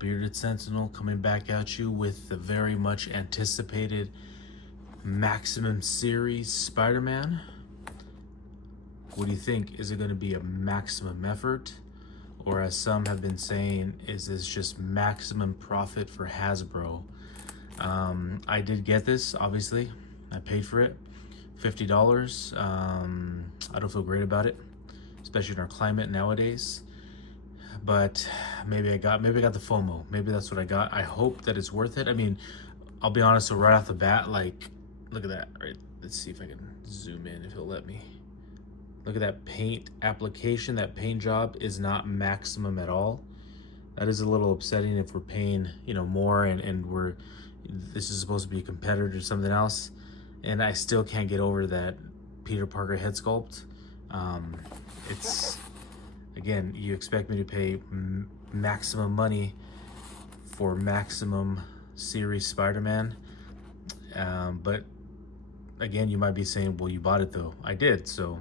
Bearded Sentinel coming back at you with the very much anticipated Maximum Series Spider-Man. What do you think? Is it going to be a maximum effort? Or as some have been saying, is this just maximum profit for Hasbro? I did get this, obviously. I paid for it, $50. I don't feel great about it, especially in our climate nowadays. But maybe I got the FOMO. Maybe that's what I got. I hope that it's worth it. I mean, I'll be honest, so right off the bat, like, look at that, right? Let's see if I can zoom in, if it'll let me. Look at that paint application. That paint job is not maximum at all. That is a little upsetting if we're paying, you know, more and this is supposed to be a competitor to something else. And I still can't get over that Peter Parker head sculpt. It's, again, you expect me to pay maximum money for Maximum Series Spider-Man. But again, you might be saying, well, you bought it though. I did, so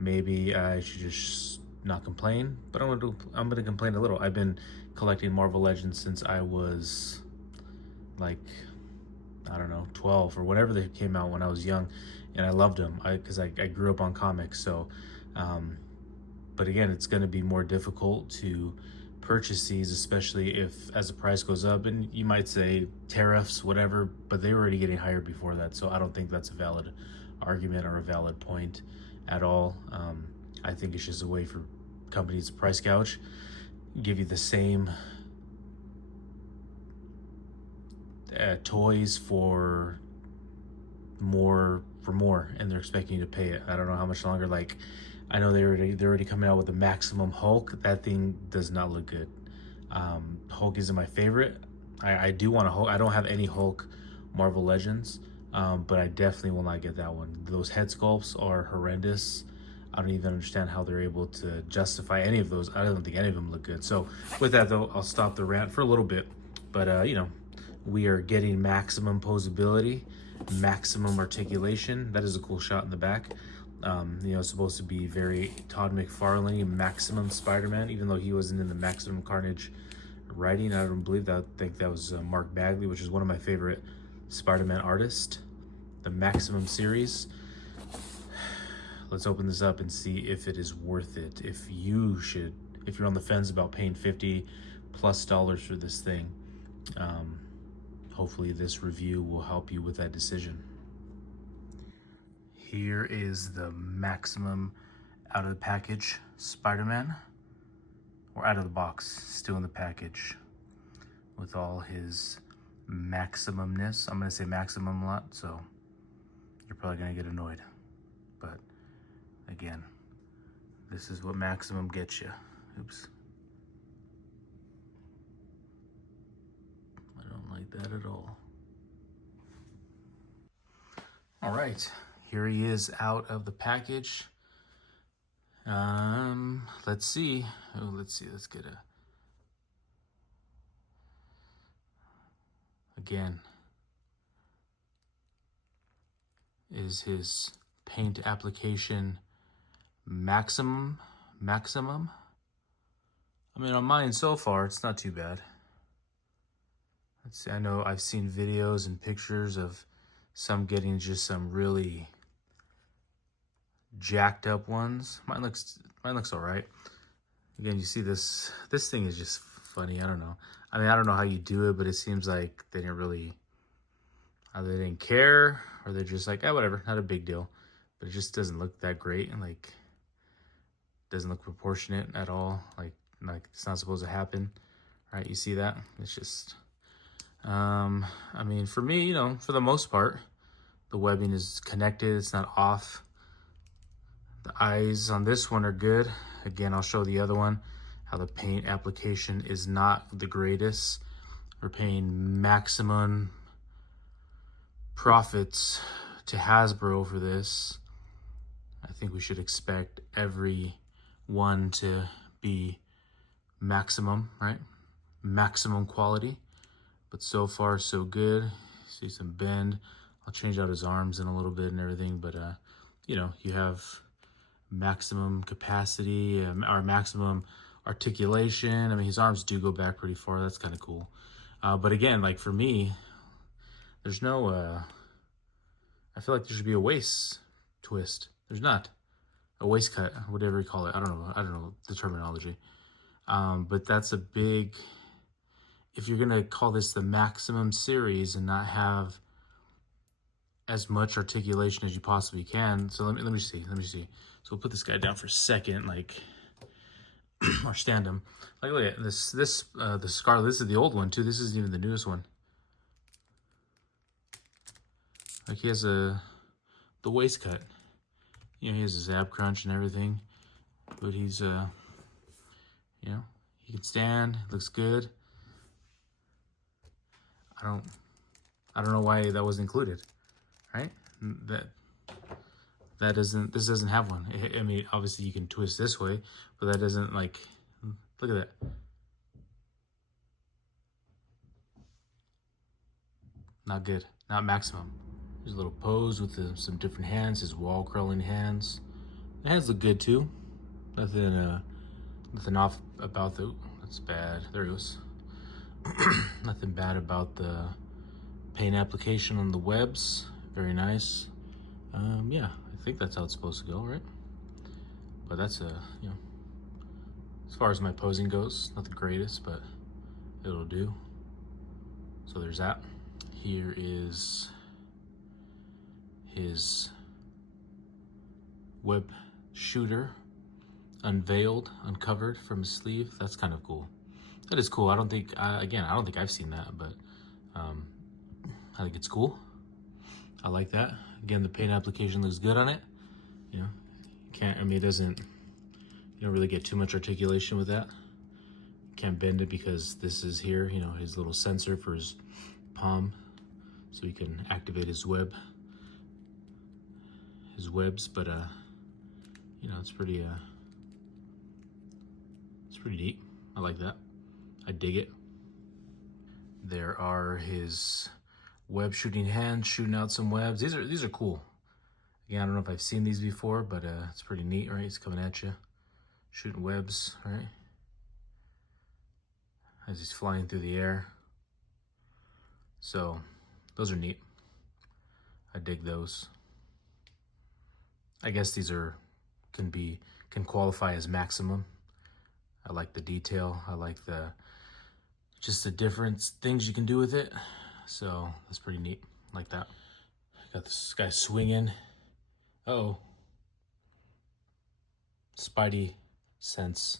maybe I should just not complain, but I'm gonna complain a little. I've been collecting Marvel Legends since I was like, I don't know, 12 or whatever they came out when I was young, and I loved them because I grew up on comics. So, but again, it's gonna be more difficult to purchase these, especially if as the price goes up, and you might say tariffs, whatever, but they were already getting higher before that. So I don't think that's a valid argument or a valid point at all. I think it's just a way for companies to price gouge, give you the same toys for more, and they're expecting you to pay it. I don't know how much longer. Like, I know they're already coming out with the Maximum Hulk. That thing does not look good. Hulk isn't my favorite. I do want a Hulk. I don't have any Hulk Marvel Legends. But I definitely will not get that one. Those head sculpts are horrendous. I don't even understand how they're able to justify any of those. I don't think any of them look good. So with that though, I'll stop the rant for a little bit. But you know, we are getting maximum posability, maximum articulation. That is a cool shot in the back. You know, it's supposed to be very Todd McFarlane, Maximum Spider-Man, even though he wasn't in the Maximum Carnage writing. I don't believe that. I think that was Mark Bagley, which is one of my favorite Spider-Man artists. The Maximum series. Let's open this up and see if it is worth it. If you're on the fence about paying $50+ for this thing, hopefully this review will help you with that decision. Here is the Maximum out of the package Spider-Man, or out of the box, still in the package, with all his maximumness. I'm gonna say maximum a lot, so you're probably gonna get annoyed. But again, this is what maximum gets you. Oops. I don't like that at all. All right, here he is out of the package. Let's see. Oh, let's get a, again, is his paint application maximum? I mean, on mine so far, it's not too bad. Let's see, I know I've seen videos and pictures of some getting just some really jacked up ones. Mine looks all right. Again, you see this thing is just funny. I don't know. I mean, I don't know how you do it, but it seems like they didn't really, either they didn't care, or they're just like, oh, whatever, not a big deal. But it just doesn't look that great, and like, doesn't look proportionate at all. Like it's not supposed to happen, right? You see that? It's just, I mean, for me, you know, for the most part, the webbing is connected. It's not off. The eyes on this one are good. Again, I'll show the other one, how the paint application is not the greatest. We're paying maximum profits to Hasbro for this. I think we should expect every one to be maximum, right? Maximum quality. But so far, so good. See some bend. I'll change out his arms in a little bit and everything, but you know, you have maximum capacity, or maximum Articulation. I mean, his arms do go back pretty far. That's kind of cool. But again, like for me, there's no, I feel like there should be a waist twist. There's not. A waist cut, whatever you call it. I don't know the terminology. But that's a big, if you're gonna call this the maximum series and not have as much articulation as you possibly can. So let me see. So we'll put this guy down for a second, like, or stand him. Like, look at this, the Scarlet, this is the old one too. This isn't even the newest one. Like he has the waist cut. You know, he has his ab crunch and everything, but he's, you know, he can stand, looks good. I don't know why that was included, right? This doesn't have one. I mean, obviously you can twist this way, but that doesn't, like, look at that. Not good, not maximum. There's a little pose with some different hands, his wall curling hands. The hands look good too. Nothing off about the, that's bad. There he goes. Nothing bad about the paint application on the webs. Very nice. Yeah, I think that's how it's supposed to go, right? But that's you know, as far as my posing goes, not the greatest, but it'll do. So there's that. Here is his web shooter, unveiled, uncovered from his sleeve. That's kind of cool. That is cool. I don't think I've seen that, but I think it's cool. I like that. Again, the paint application looks good on it. You know, it doesn't, you don't really get too much articulation with that. Can't bend it because this is here, you know, his little sensor for his palm, so he can activate his webs. But you know, it's pretty neat. I like that. I dig it. There are his web shooting hands shooting out some webs. These are cool. Again, I don't know if I've seen these before, but it's pretty neat, right? He's coming at you, shooting webs, right? As he's flying through the air. So those are neat. I dig those. I guess these can qualify as maximum. I like the detail. I like just the different things you can do with it. So that's pretty neat, like that. Got this guy swinging. Uh-oh. Spidey sense,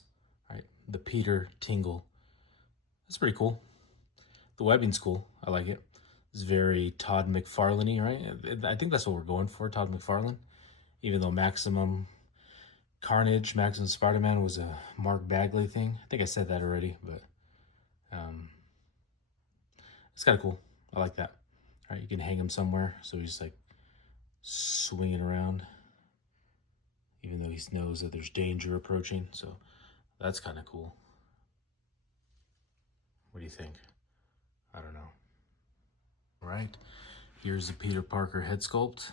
right? The Peter tingle. That's pretty cool. The webbing's cool. I like it. It's very Todd McFarlane-y, right? I think that's what we're going for, Todd McFarlane. Even though Maximum Carnage, Maximum Spider-Man was a Mark Bagley thing. I think I said that already, but it's kind of cool. I like that. All right, you can hang him somewhere, so he's like swinging around, even though he knows that there's danger approaching. So that's kind of cool. What do you think? I don't know. All right, here's the Peter Parker head sculpt.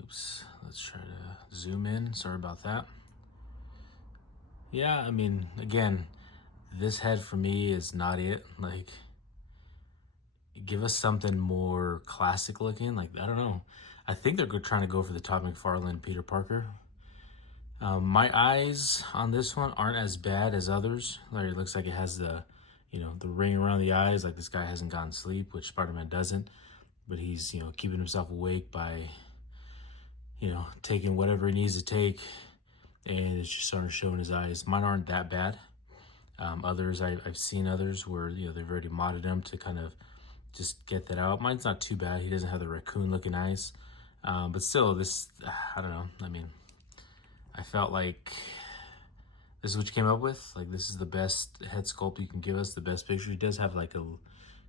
Oops, let's try to zoom in. Sorry about that. Yeah, I mean, again, this head for me is not it. Like, give us something more classic looking. Like, I don't know. I think they're trying to go for the Todd McFarlane Peter Parker. My eyes on this one aren't as bad as others. Like, it looks like it has the, you know, the ring around the eyes. Like, this guy hasn't gotten sleep, which Spider-Man doesn't. But he's, you know, keeping himself awake by, you know, taking whatever he needs to take, and it's just starting to show in his eyes. Mine aren't that bad. Others, I've seen others where, you know, they've already modded them to kind of just get that out. Mine's not too bad. He doesn't have the raccoon looking eyes. But still, this, I don't know. I mean, I felt like this is what you came up with. Like, this is the best head sculpt you can give us, the best picture. He does have like a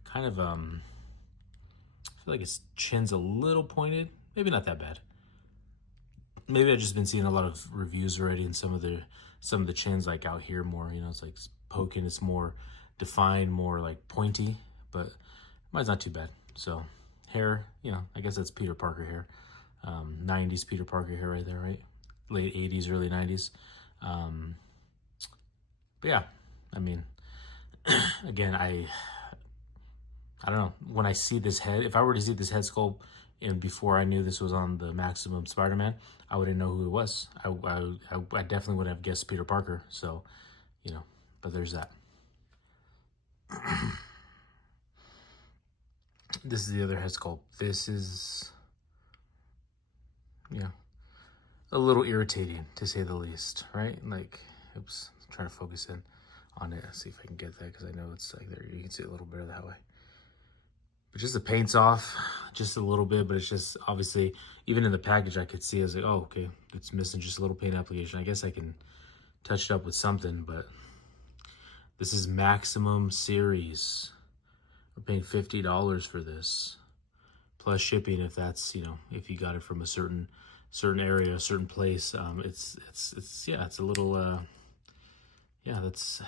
kind of, I feel like his chin's a little pointed. Maybe not that bad. Maybe I've just been seeing a lot of reviews already, and some of the chins like out here more, you know, it's like poking, it's more defined, more like pointy, but mine's not too bad. So hair, you know, I guess that's Peter Parker hair. 90s Peter Parker hair right there, right? Late 80s, early 90s. But yeah, I mean, again, I don't know. When I see this head, if I were to see this head sculpt and before I knew this was on the Maximum Spider-Man, I wouldn't know who it was. I definitely would have guessed Peter Parker. So, you know, but there's that. This is the other head sculpt. This is, yeah, a little irritating to say the least, right? Like, oops, I'm trying to focus in on it. See if I can get that because I know it's like there. You can see it a little better that way. But just the paint's off just a little bit, but it's just obviously, even in the package, I could see, I was like, oh, okay, it's missing just a little paint application. I guess I can touch it up with something, but this is Maximum Series. We're paying $50 for this, plus shipping if that's, you know, if you got it from a certain area, a certain place. It's yeah, it's a little, yeah, that's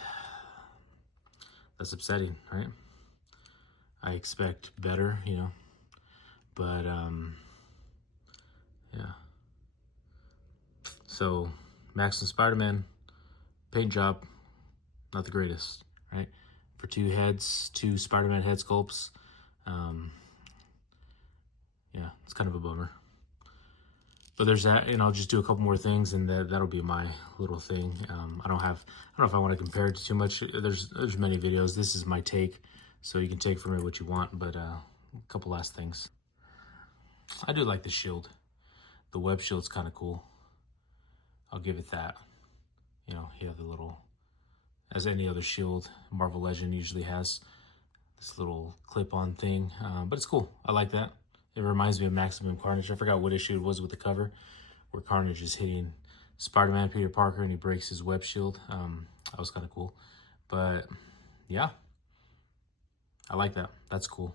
upsetting, right? I expect better, you know, but yeah. So Maximum Spider-Man paint job, not the greatest, right? For two heads, two Spider-Man head sculpts, yeah, it's kind of a bummer. But there's that, and I'll just do a couple more things, and that'll be my little thing. I don't know if I want to compare it to too much. There's many videos. This is my take, so you can take from it what you want. But a couple last things. I do like the shield. The web shield's kind of cool. I'll give it that. You know, you have the little, as any other shield, Marvel Legend usually has this little clip-on thing, but it's cool. I like that. It reminds me of Maximum Carnage. I forgot what issue it was with the cover, where Carnage is hitting Spider-Man, Peter Parker, and he breaks his web shield. That was kind of cool. But yeah, I like that. That's cool.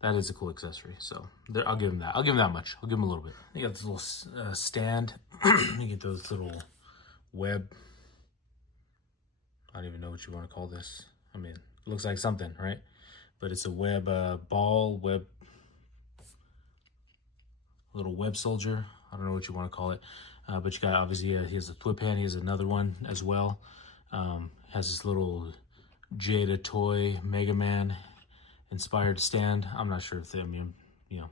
That is a cool accessory. So there, I'll give him that. I'll give him that much. I'll give him a little bit. You got this little stand. You get those little web. I don't even know what you want to call this. I mean, it looks like something, right? But it's a web ball, little web soldier. I don't know what you want to call it. But you got, obviously, he has a flip hand. He has another one as well. Has this little Jada toy Mega Man inspired stand. I'm not sure if they, I mean, you know,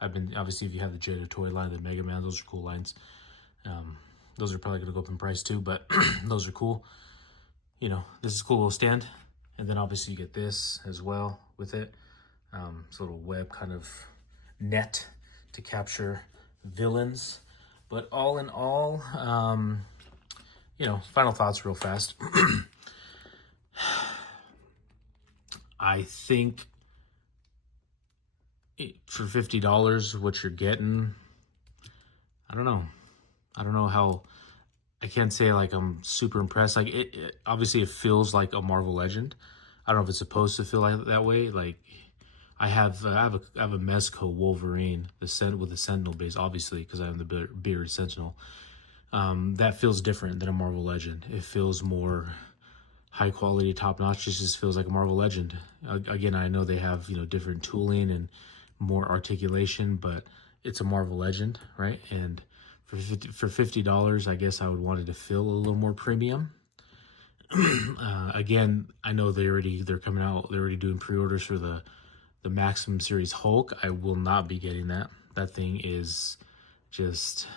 obviously, if you have the Jada toy line, the Mega Man, those are cool lines. Those are probably going to go up in price too, but those are cool. You know, this is a cool little stand. And then obviously you get this as well with it. It's a little web kind of net to capture villains. But all in all, you know, final thoughts real fast. I think for $50, what you're getting, I don't know how, I can't say like I'm super impressed. Like it obviously it feels like a Marvel Legend. I don't know if it's supposed to feel like that way. Like I have a Mezco Wolverine, with the Sentinel base, obviously, because I'm the Bearded Sentinel. That feels different than a Marvel Legend. It feels more high quality, top notch. It just feels like a Marvel Legend. Again, I know they have, you know, different tooling and more articulation, but it's a Marvel Legend, right? And for $50, I guess I would want it to feel a little more premium. Again, I know they're coming out. They're already doing pre-orders for the Maximum Series Hulk. I will not be getting that. That thing is just,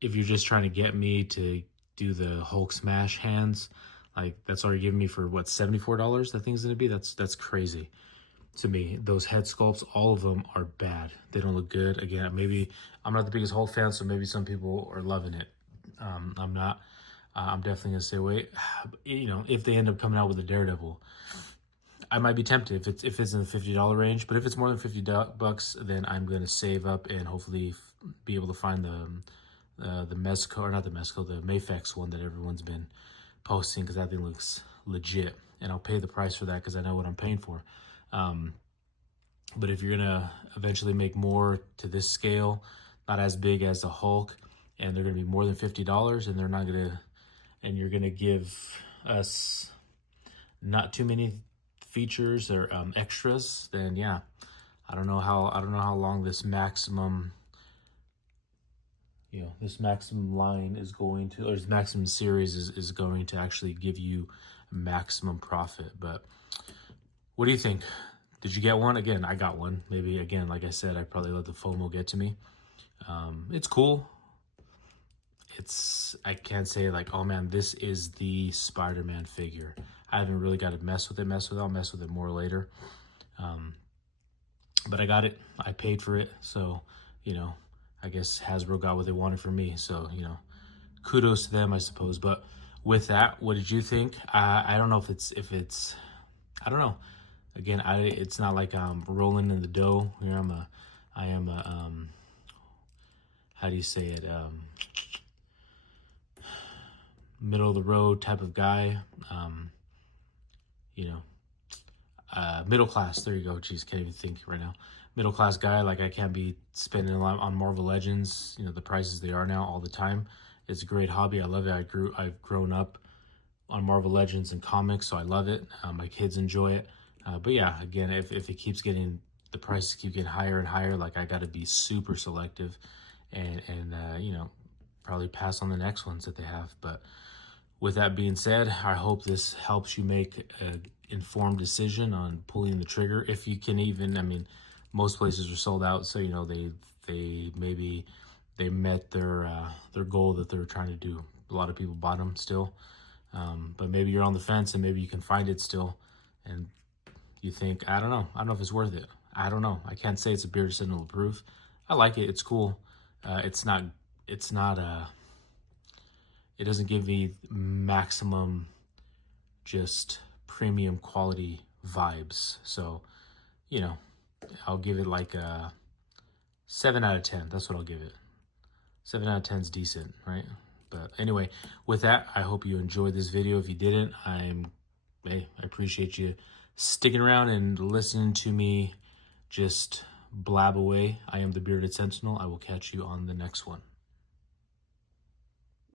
if you're just trying to get me to do the Hulk smash hands, like that's already given me for what, $74 that thing's gonna be. That's crazy to me. Those head sculpts, all of them are bad. They don't look good. Again, maybe I'm not the biggest Hulk fan, so maybe some people are loving it. I'm not. I'm definitely gonna stay away. You know, if they end up coming out with a Daredevil, I might be tempted if it's in the $50 range. But if it's more than $50, then I'm gonna save up and hopefully be able to find the Mezco, or not the Mezco, the Mafex one that everyone's been posting, because that thing looks legit, and I'll pay the price for that because I know what I'm paying for. But if you're gonna eventually make more to this scale, not as big as the Hulk, and they're gonna be more than $50, and they're not gonna, and you're gonna give us not too many features or extras, then yeah, I don't know how long this Maximum you know, this maximum line is going to, or this maximum series is going to actually give you maximum profit. But what do you think? Did you get one? Again, I got one. Maybe, again, like I said, I probably let the FOMO get to me. It's cool. I can't say like, oh man, this is the Spider-Man figure. I haven't really got to mess with it. I'll mess with it more later. But I got it. I paid for it. So, you know, I guess Hasbro got what they wanted from me. So, you know, kudos to them, I suppose. But with that, what did you think? I don't know if it's, I don't know. Again, it's not like I'm rolling in the dough. Here I am a, how do you say it? Middle of the road type of guy. You know, middle class. There you go. Jeez, can't even think right now. Middle class guy. Like, I can't be spending a lot on Marvel Legends. You know, the prices they are now all the time. It's a great hobby. I love it. I've grown up on Marvel Legends and comics, so I love it. My kids enjoy it. But yeah, again, if it keeps getting, the prices keep getting higher and higher, like, I got to be super selective and you know, probably pass on the next ones that they have. But with that being said, I hope this helps you make an informed decision on pulling the trigger. If you can even, I mean, most places are sold out, so, you know, they maybe they met their goal that they were trying to do. A lot of people bought them still. But maybe you're on the fence and maybe you can find it still. And you think, I don't know if it's worth it. I don't know. I can't say it's a Bearded Sentinel Approved. I like it. It's cool. It doesn't give me maximum just premium quality vibes. So, you know, I'll give it like a 7 out of 10. That's what I'll give it. 7 out of 10 is decent, right? But anyway, with that, I hope you enjoyed this video. If you didn't, I appreciate you sticking around and listening to me just blab away. I am the Bearded Sentinel. I will catch you on the next one.